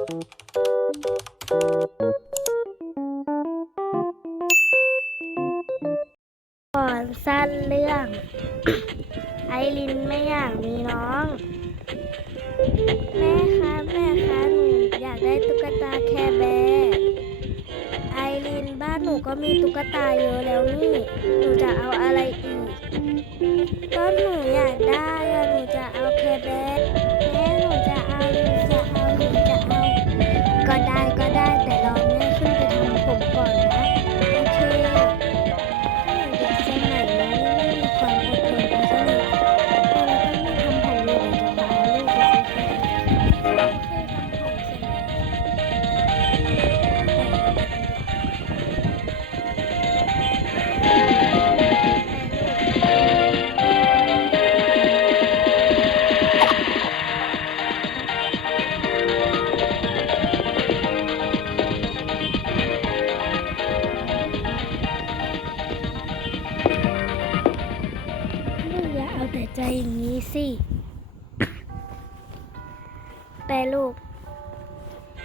ก่อนสั้นเรื่อง ไอรินไม่อยากมีน้อง แม่คะแม่คะหนูอยากได้ตุ๊กตาแคแบไอรินบ้านหนูก็มีตุ๊กตาเยอะแล้วนี่หนูจะเอาอะไรอี แต่ใจอย่างนี้สิ แปลูก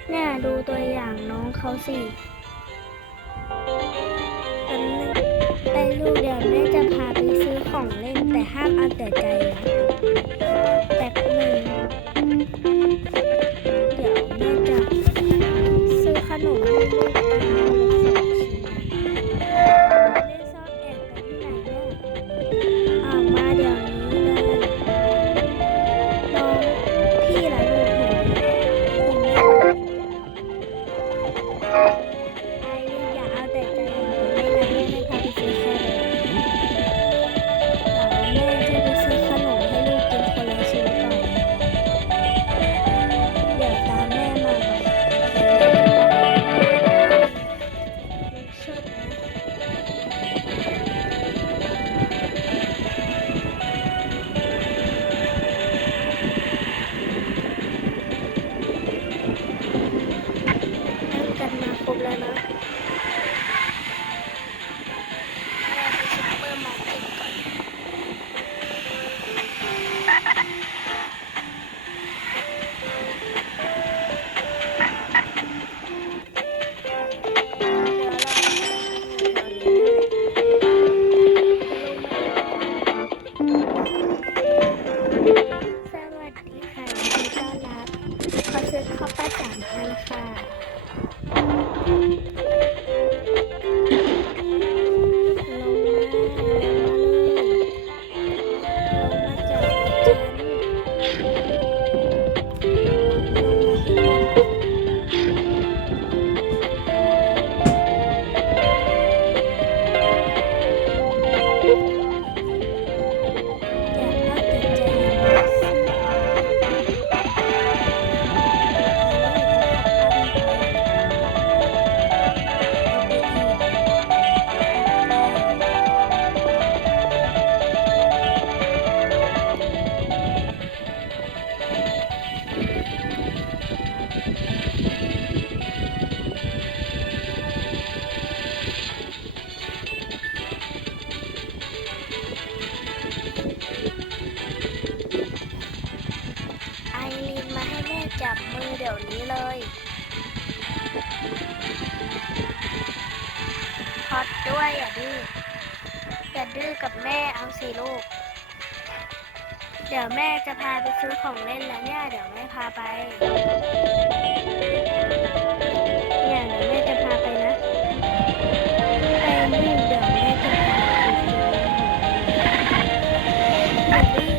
เนี่ยดูตัวอย่างน้องเขาสิไปลูกเดี๋ยวแม่จะพาไปซื้อของเล่นแต่ห้ามเอาแต่ใจนะแต่หนึ่งเดี๋ยวแม่จะซื้อขนมให้ลูก แต่ดื้อแต่ดื้อกับแม่เอาสี่ลูก เดี๋ยวแม่จะพาไปซื้อของเล่นแล้วเนี่ย เดี๋ยวแม่พาไป เนี่ยเดี๋ยวแม่จะพาไปนะไอ้นี่เดี๋ยวแม่จะพาไปซื้อ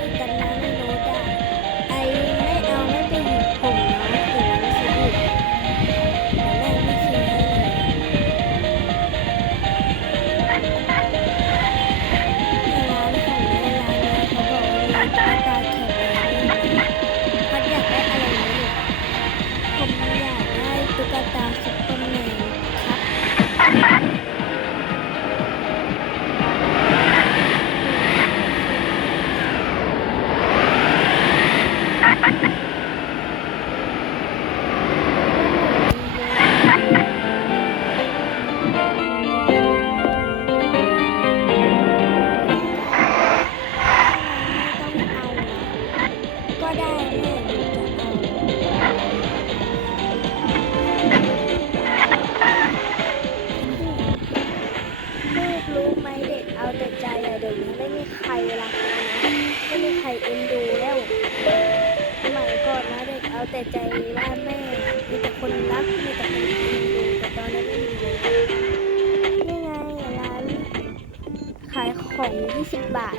สิบบาท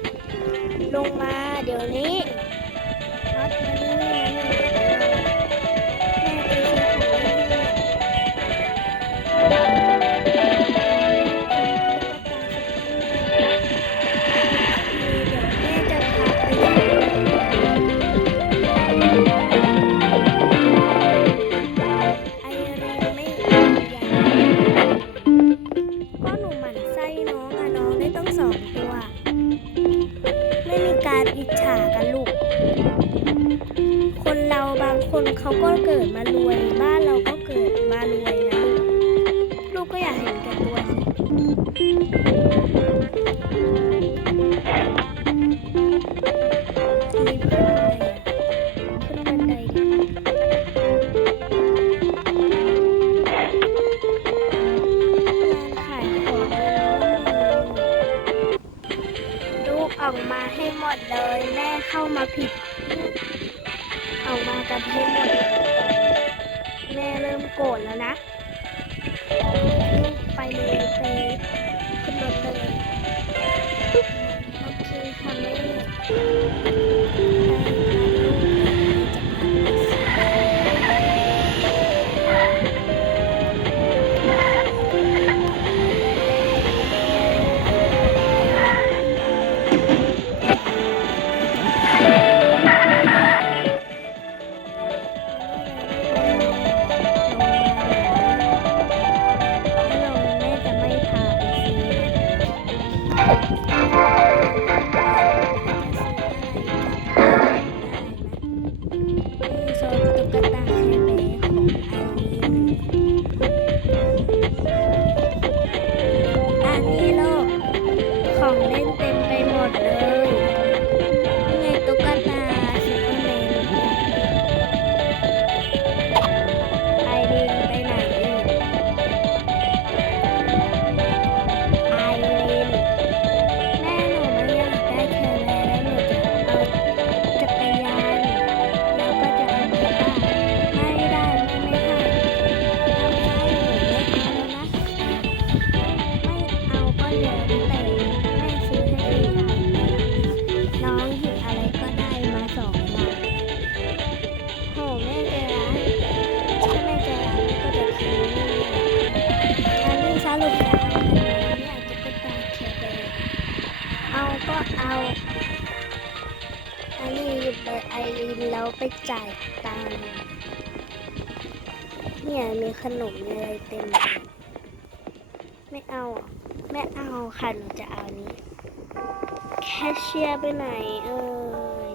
ลงมาเดี๋ยวนี้ฮอตมานี่มานี่ เอาไอรีนไปไอรินแล้วไปจ่ายตังค์เนี่ยมีขนมมีอะไรเต็มไม่เอาไม่เอาค่ะหนูจะเอานี้ แคชเชียร์ไปไหนเอ่ย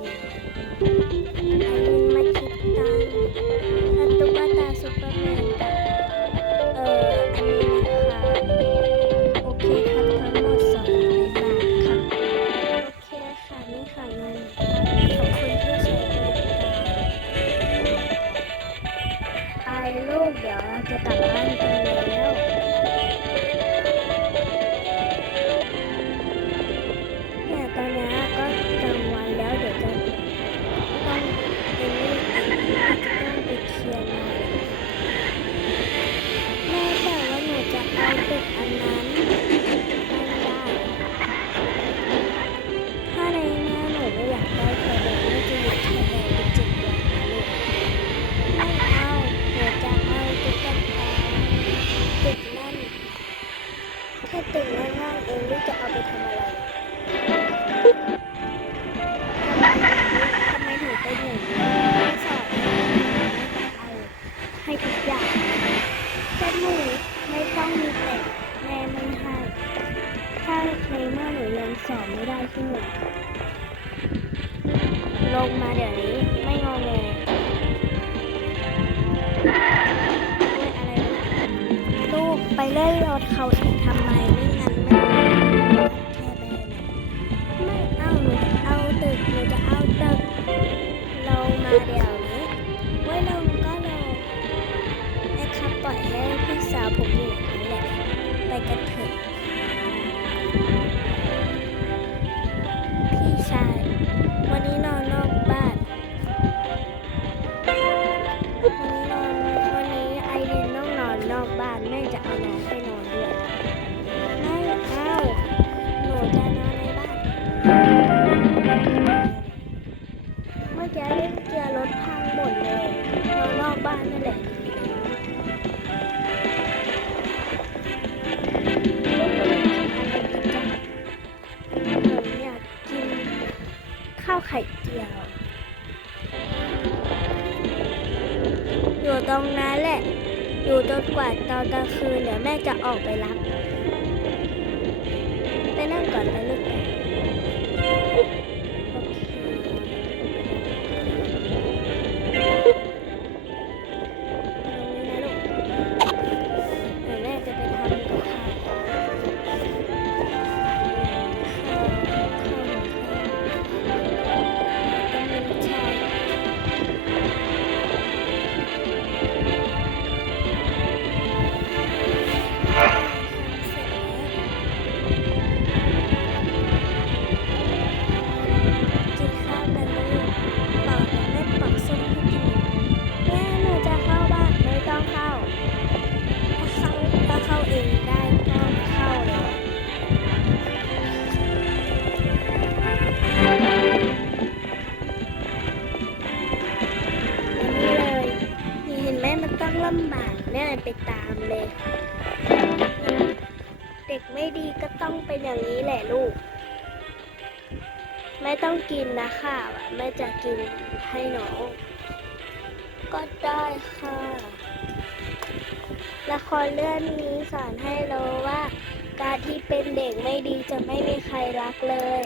สอนไม่ได้ใช่ไหมลงมาเดี๋ยวนี้ไม่งอเลยลูกไปเล่นรถเขาอีกทำไมไม่งั้นไม่แค่ไปเลยไม่เอาหนูจะเอาตึกหนูจะเอาตึกลงมาเดี๋ยว เมื่อกี้เล่นเกียร์รถพังหมดเลยนอนนอกบ้านนั่นแหละผมอยากกินข้าวไข่เจียว อยู่ตรงนั้นแหละ อยู่จนกว่าตอนกลางคืนเดี๋ยวแม่จะออกไปรับ ไปนั่งก่อนไปลูก แม่จะกินให้น้อง ก็ได้ค่ะ ละครเรื่องนี้สอนให้เราว่า การที่เป็นเด็กไม่ดีจะไม่มีใครรักเลย